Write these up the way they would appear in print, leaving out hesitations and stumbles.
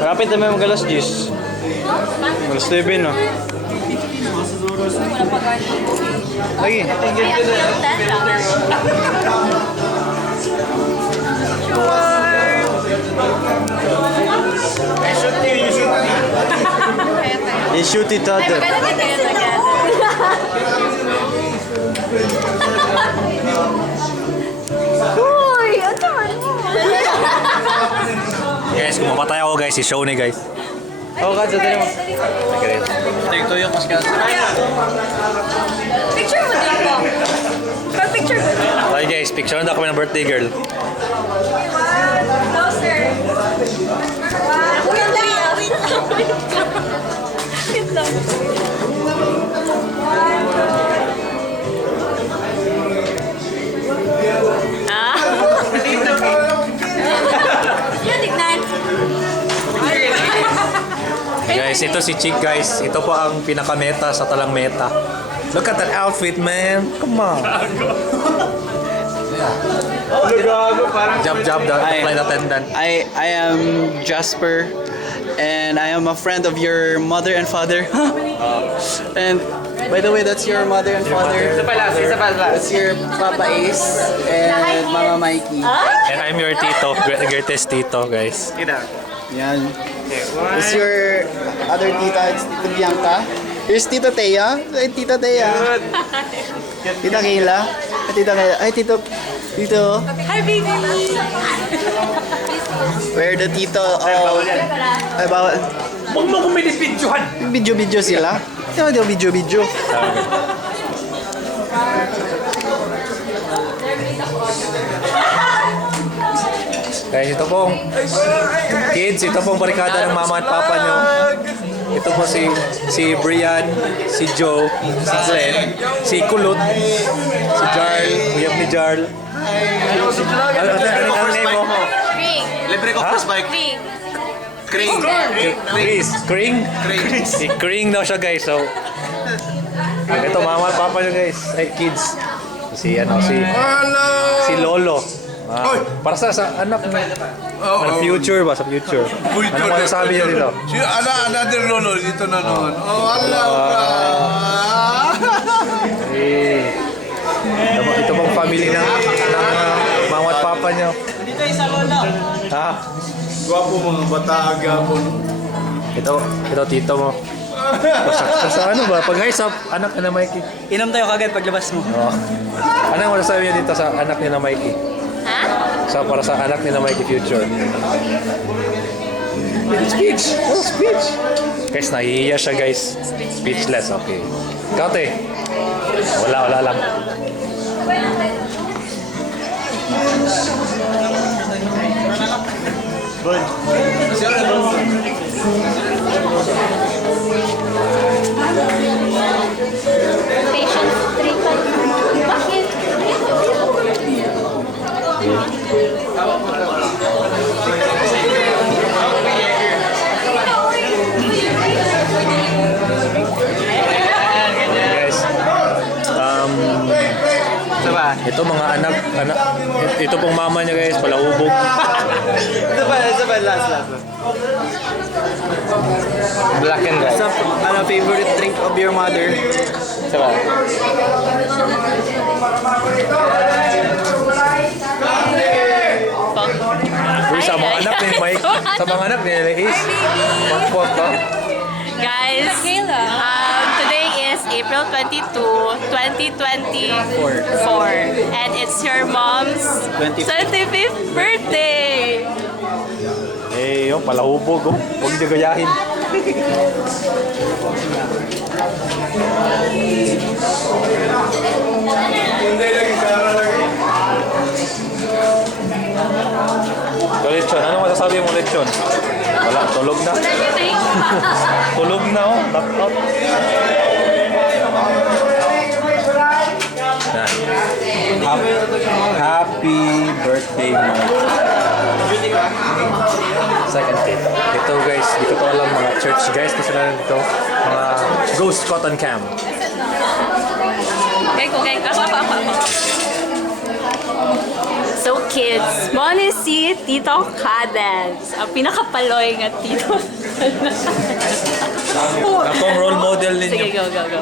Rapid naman mag alas 10. Alas 7 no? Lagi. You shoot it out there. Uy, ano naman mo? Guys, kung mapatay ako guys, i-show ni guys. Oh, God, dali mo. Take to yung maskas. Picture mo dito. Pag-picture mo dito. Okay guys, picture na kami ng birthday girl. Closer. Wait lang. Wait lang. Ah? Yan, tignan. Guys, ito si Chick guys. Ito po ang pinaka-meta sa talang meta. Look at that outfit, man. Come on. Job, the flight attendant. I am Jasper, and I am a friend of your mother and father. And by the way, that's your mother and father. That's your Papa Ace and Mama Mikey. And I'm your tito, greatest tito, guys. Yan. It's your other tita, it's Tita Bianca. Here's Tita Thea. Ay, Tita Thea. Tita Kayla. Ay, Tita Kayla. Ay, Tito. Hi, baby. Where the tito of... Ay, bawal. Huwag mo kong minipidyohan! Video sila. Di ba video? Guys, ito pong kids, ito pong barikada ng mama at papa nyo. Ito po si Brian, si Joe, si Glenn, si Kulot, si Jarl, uyap ni Jarl. Ano ang name mo? Ring. Libre ko first bike. Ring. Kring. Chris. Si Kring daw siya guys. So, ito mama at papa nyo guys. Ay, kids. Si Lolo. Para sa anak mo. Ano, future ba? Sa future. Anong masasabi niyo dito? Another lolo dito na naman. Oh, Allah. Ito pong family ng mama at papa niyo. Dito isa lolo. Ha? Gwapo mga bata agapon. Ito tito mo. Sa ano ba? Pag-hi sa anak ni na Mikey. Inom tayo kagad paglabas mo. Oh. Anong masasabi niyo dito sa anak ni na Mikey? Ha? Para sa anak ni na Mikey future. Speech. Oh, speech. Guys, nahihiya siya guys. Speechless. Okay. Kate. Wala lang. Patient 3. Bakit? Guys, ito mga anak, ito pong mama niya guys, palahubog. Ito pa, last. Black and white. Ano, favorite drink of your mother? Uy, sa mga anak ni Mike, sa mga anak ni Elise. What ka? Guys, today is April 22, 2024. And it's your mom's 25th birthday. Eh, yung palahubog, oh. Huwag niyo gayahin. So, lechon, ano masasabi mo lechon? Wala, tulog na. Tulog na, oh. Laptop. Happy birthday, Mom. Second tip. Ito guys, di ko to alam mga church guys. Kasi na dito, mga ghost cotton cam. Okay, ako. So kids, mo ni si Tito Cadence. Ang pinakapaloy nga Tito. Akong role model Sige, ninyo. go.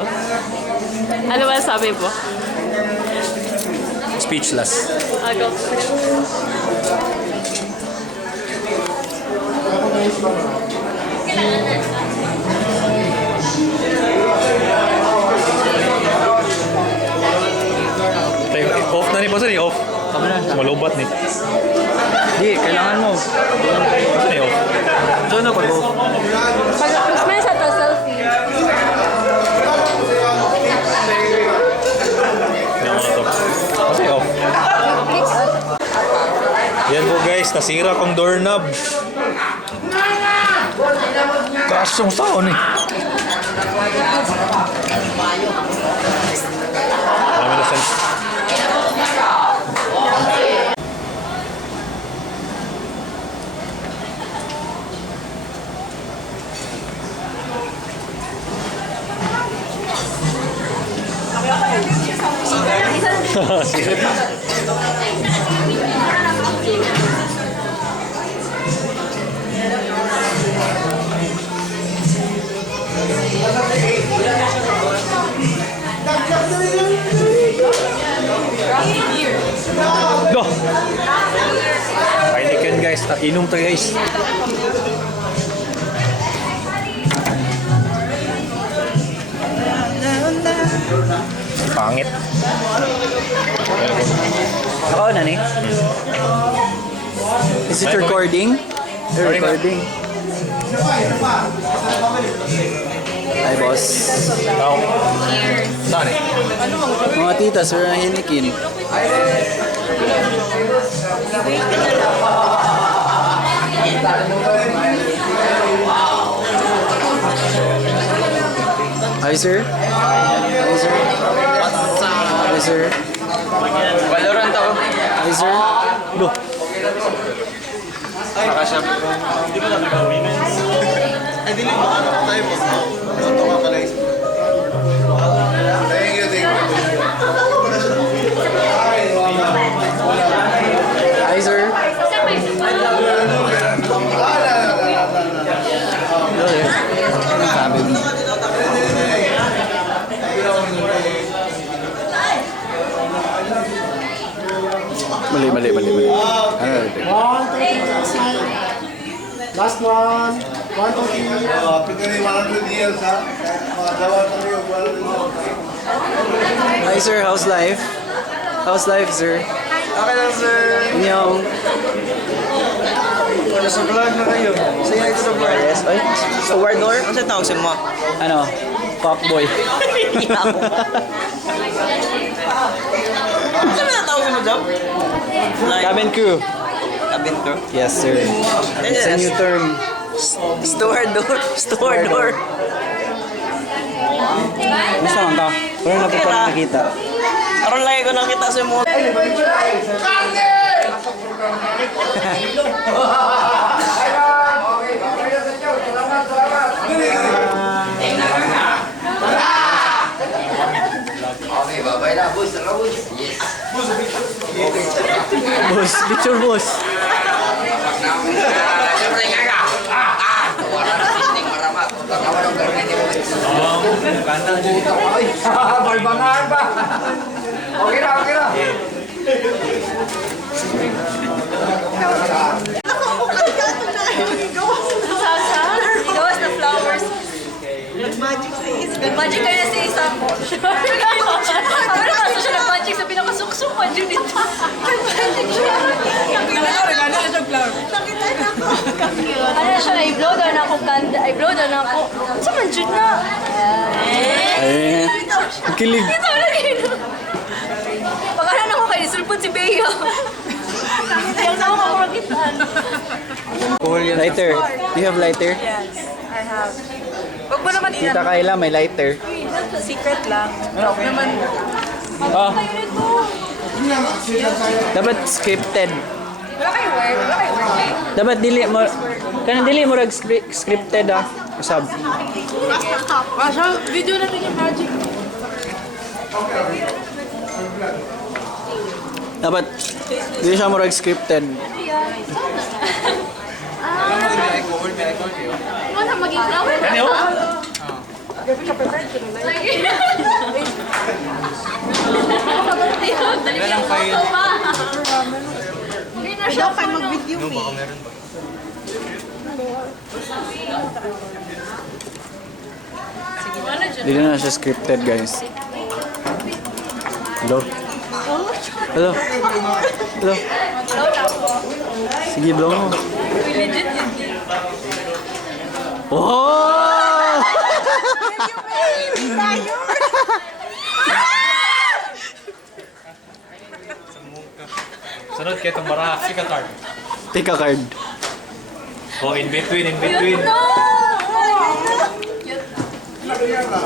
Ano ba sabi mo? Speechless. Go. Off na ni Boss ni off. Malubat ni. Di, kailangan mo. Boss ni off. Doon na pag-off. Mas may sa selfie. Yan mo na to. Boss ni off. Yan po guys, nasira kong doorknob. Kasong taon eh. Marami na sense. Go! Heineken guys, inom to guys. Pangit. Ako na ni. Is it recording? Recording. Hi, boss. Now. Saan eh? Mga tita, sir, na hinikin. Hi, sir. Hi, sir. Hi, sir. Valorant ako. Hi, sir. Look. Nakasya. Hindi mo na nagawin. Ay, dili mo ano tayo mo. Ito ka pala. Thank you. Hi, sir. Ano sabi mo? Mali. Ano ulit? Last one. 1, 2, 3. Pagkari 100 years ha. Mga dawal kami yung 100 years. Hi, sir. How's life? How's life, sir? Okay lang sir. Inyong... Sa vlog na kayo. Sige ito sa vlog. Yes. Ay, award or? Ano sa tawag sa mo? Ano? Fuckboy. Ano sa tawag sa mo job? Cabin crew. Cabin crew? Yes, sir. It's a new term. Store door. Gusto lang ka? Pero na po pa nakita. Aron lagi ko nakita sa mo. Boss, picture boss. Barbangan pa. Okay na. Gawas na flowers. Nag-magic kayo sa isa mo. Pero kaso siya nag-magic sa pinakasuksok pa dyan ito. Nag-magic siya. Ano na siya na i-blow down ako kanda. I-blow down ako. Sa man dyan na. Ay, kilig. Ito lagi na. Pag-aran ako kayo, sulpot si Bea. Ayaw na ako makakakitaan. Lighter. Do you have lighter? Yes, I have. Huwag mo naman Tita Kayla, may lighter. secret lang. Huwag naman. Oh, dapat scripted. Wala kayo word? Wala kayo word? Dapat dili mo kanang dili mo rag scripted ah. Usab. Masya, video natin yung magic. Dapat, hindi siya murag scripted. Ano na maging flower? Ano? Dali lang kayo. Hindi na siya pa mag-video me. Hindi na siya scripted, guys. Hello? Hello? Hello? Sige, blow mo. Legit yun. Oh! Sunod kayo itong maraha. Sika card. Take a card. Oh, in between, in between.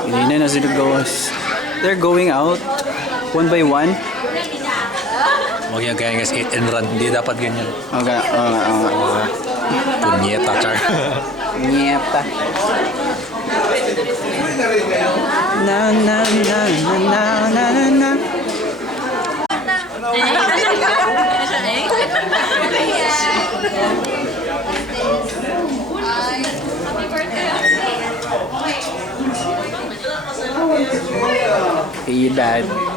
Hindi na sila gawas. They're going out one by one. Huwag yan kaya guys, 8 and run. Hindi dapat ganyan. Okay, Punyeta, char. Nieta. Na na na na na na na na. Hey, Dad.